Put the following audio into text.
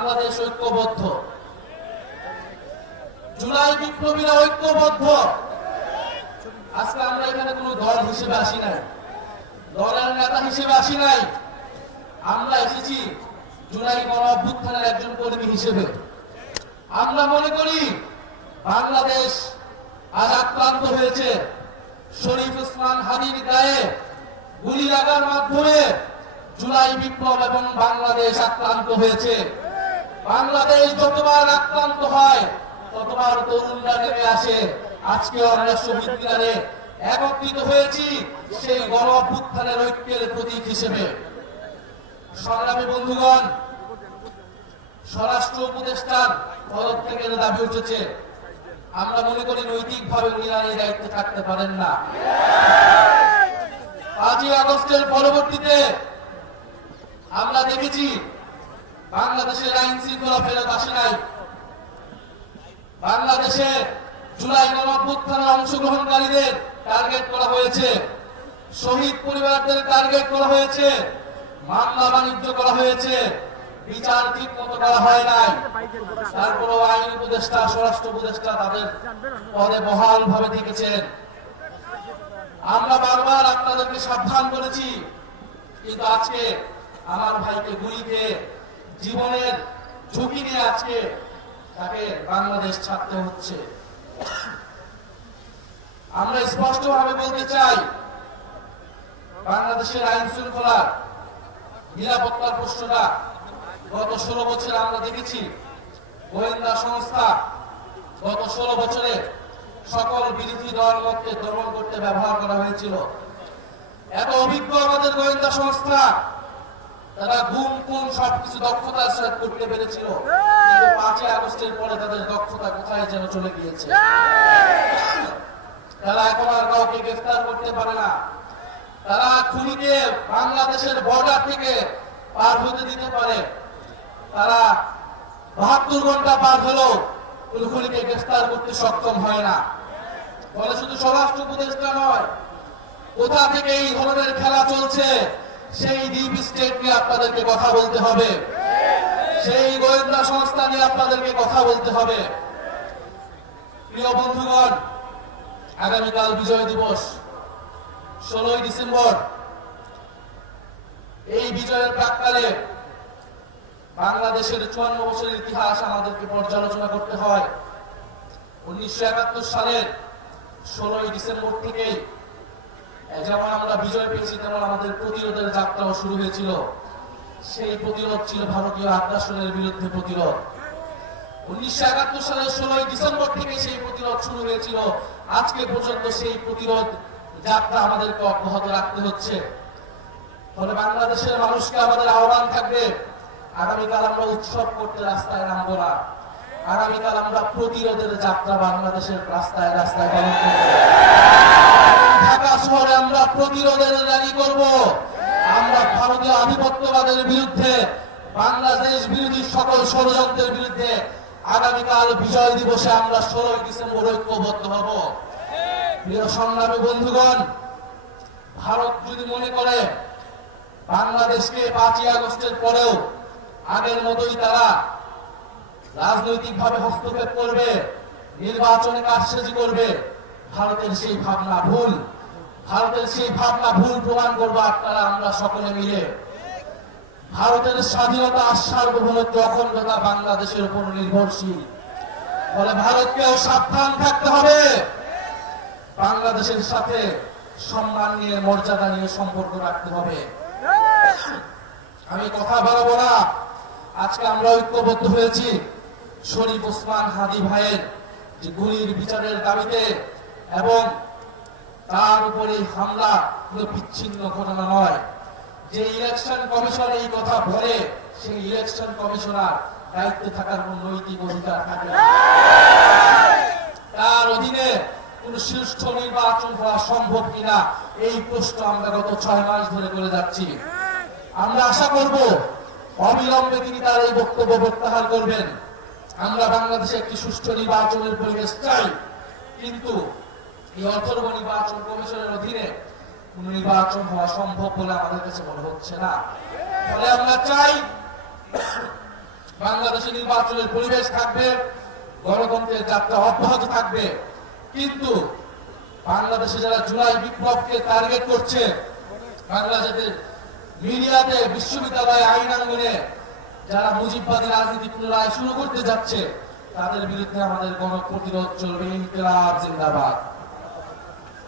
বাংলাদেশ ঐক্যবদ্ধ, জুলাই বিপ্লবীরা ঐক্যবদ্ধ। আজকে আমরা এখানে কোনো দল হিসেবে আসি নাই, দলের নেতা হিসেবে আসি নাই। আমরা এসেছি জুলাই গণ অভ্যুত্থানের একজন কর্মী হিসেবে। আমরা মনে করি বাংলাদেশ আজ আক্রান্ত হয়েছে। শরীফ ওসমান হাদির গায়ে গুলি লাগার মাধ্যমে জুলাই বিপ্লব এবং বাংলাদেশ আক্রান্ত হয়েছে। বাংলাদেশ যতবার আক্রান্ত হয় ততবার তরুণরা নেমে আসে। আজকে আমরা শহীদ মিনারে একত্রিত হয়েছি সেই গণ অভ্যুত্থানের ঐক্যের প্রতীক হিসেবে। সংগ্রামী বন্ধুগণ, স্বরাষ্ট্র উপদেষ্টার পদত্যাগের দাবি উঠেছে। আমরা মনে করি নৈতিকভাবে উনি আর এই দায়িত্বে থাকতে পারেন না। 5ই আগস্টের পরবর্তীতে আমরা দেখেছি বাংলাদেশের আইন শৃঙ্খলা ফেরত আসে নাই। বাংলাদেশে জুলাই গণ অভ্যুত্থানে অংশগ্রহণকারীদের টার্গেট করা হয়েছে, শহীদ পরিবারদের টার্গেট করা হয়েছে, মামলা বাণিজ্য করা হয়েছে, বিচার ঠিক মতো করা হয় নাই। তারপরও আইন উপদেষ্টা, স্বরাষ্ট্র উপদেষ্টা তাদের পদে বহাল ভাবে থেকেছেন। আমরা বারবার আপনাদেরকে সাবধান করেছি, কিন্তু আজকে আমার ভাইকে গুলি খেয়ে জীবনের ঝুঁকি নিয়ে আজকে তাকে বাংলাদেশ ছাড়তে হচ্ছে। আমরা স্পষ্টভাবে বলতে চাই, বাংলাদেশের আইন শৃঙ্খলার নিরাপত্তার প্রশ্নটা গত 16 বছরে আমরা দেখেছি গোয়েন্দা সংস্থা গত 16 বছরে সকল বিরোধী দলকে দমন করতে ব্যবহার করা হয়েছিল। এত অভিজ্ঞ আমাদের গোয়েন্দা সংস্থা, তারা গুম খুন সবকিছু দক্ষতার সাথে করতে পেরেছিল, কিন্তু 5ই আগস্টের পরে তাদের দক্ষতা কোথায় যেন চলে গিয়েছে। তারা এখন আর কাউকে গ্রেফতার করতে পারে না। তারা খুনিকে বাংলাদেশের বর্ডার থেকে পার হতে দিতে পারে। তারা 72 ঘন্টা পার হলেও কোন খুনিকে গ্রেফতার করতে সক্ষম হয় না। ফলে শুধু স্বরাষ্ট্র উপদেষ্টা নয়, কোথা থেকে এই ধরনের খেলা চলছে সেই ডিপ স্টেট নিয়ে আপনাদেরকে কথা বলতে হবে, সেই গোয়েন্দা সংস্থা নিয়ে আপনাদেরকে কথা বলতে হবে। প্রিয় বন্ধুগণ, আগামীকাল বিজয় দিবস 16ই ডিসেম্বর। এই বিজয়ের প্রাক্কালে বাংলাদেশের 54 বছরের ইতিহাস আমাদেরকে পর্যালোচনা করতে হয়। 1971 সালের 16ই ডিসেম্বর থেকেই যেমন আমরা বিজয় পেয়েছি, তেমন আমাদের প্রতিরোধের যাত্রাও শুরু হয়েছিল। সেই প্রতিরোধ ছিল ভারতীয় আগ্রাসনের বিরুদ্ধে প্রতিরোধ। 1971 সালের 16ই ডিসেম্বর থেকে সেই প্রতিরোধ শুরু হয়েছিল। আজকে পর্যন্ত সেই প্রতিরোধ যাত্রা আমাদেরকে অব্যাহত রাখতে হচ্ছে। ফলে বাংলাদেশের মানুষকে আমাদের আহ্বান থাকবে, আগামীকাল আমরা উৎসব করতে রাস্তায় নামবো না। আগামীকাল আমরা প্রতিরোধের যাত্রা বাংলাদেশের রাস্তায় রাস্তায় পালন করব। ঢাকা শহরে আমরা প্রতিরোধের র্যালি করব। আমরা ভারতীয় আধিপত্যবাদের বিরুদ্ধে, বাংলাদেশ বিরোধী সকল ষড়যন্ত্রের বিরুদ্ধে আগামীকাল বিজয় দিবসে আমরা 16ই ডিসেম্বর ঐক্যবদ্ধ হব। প্রিয় সংগ্রামী বন্ধুগণ, ভারত যদি মনে করে বাংলাদেশকে 5ই আগস্টের পরেও আগের মতোই তারা রাজনৈতিকভাবে হস্তক্ষেপ করবে, নির্বাচনে কারসাজি করবে, ভারতের সেই ভাবনা ভুল। ভারতের সেই ভাবনা ভুল প্রমাণ করবো আপনারা আমরা সকলে মিলে। ভারতের স্বাধীনতা, সার্বভৌমত্ব, অখণ্ডতা বাংলাদেশের উপর নির্ভরশীল। ফলে ভারতকেও সাবধান থাকতে হবে। বাংলাদেশের সাথে সম্মান নিয়ে, মর্যাদা নিয়ে সম্পর্ক রাখতে হবে। আমি কথা বলবো না। আজকে আমরা ঐক্যবদ্ধ হয়েছি শরীফ ওসমান হাদি ভাইয়ের যে গুলির বিচারের দাবিতে, এবং তার উপরে হামলা কোনো বিচ্ছিন্ন ঘটনা নয়। যে ইলেকশন কমিশন এই কথা বলে, সেই ইলেকশন কমিশনার দায়িত্বে থাকার কোন নৈতিক অধিকার থাকে না। তার অধীনে কোন সুষ্ঠু নির্বাচন হওয়া সম্ভব কিনা এই প্রশ্ন আমরা গত 6 মাস ধরে করে যাচ্ছি। আমরা আশা করব অবিলম্বে তিনি তার এই বক্তব্য প্রত্যাহার করবেন। আমরা বাংলাদেশে একটি সুষ্ঠু নির্বাচনের পরিবেশ চাই, কিন্তু এই অথর্ব নির্বাচন কমিশনের অধীনে কোন নির্বাচন হওয়া সম্ভব বলে আমাদের কাছে মনে হচ্ছে না। ফলে আমরা চাই বাংলাদেশে নির্বাচনের পরিবেশ থাকবে, গণতন্ত্রের যাত্রা অব্যাহত থাকবে। কিন্তু বাংলাদেশে যারা জুলাই বিপ্লবকে টার্গেট করছে, বাংলাদেশের মিডিয়াতে, বিশ্ববিদ্যালয়ে, আইনাঙ্গনে যারা মুজিববাদী রাজনীতি পুনরায় শুরু করতে যাচ্ছে, তাদের বিরুদ্ধে আমাদের গণপ্রতিরোধ চলবে। ইনকিলাব জিন্দাবাদ।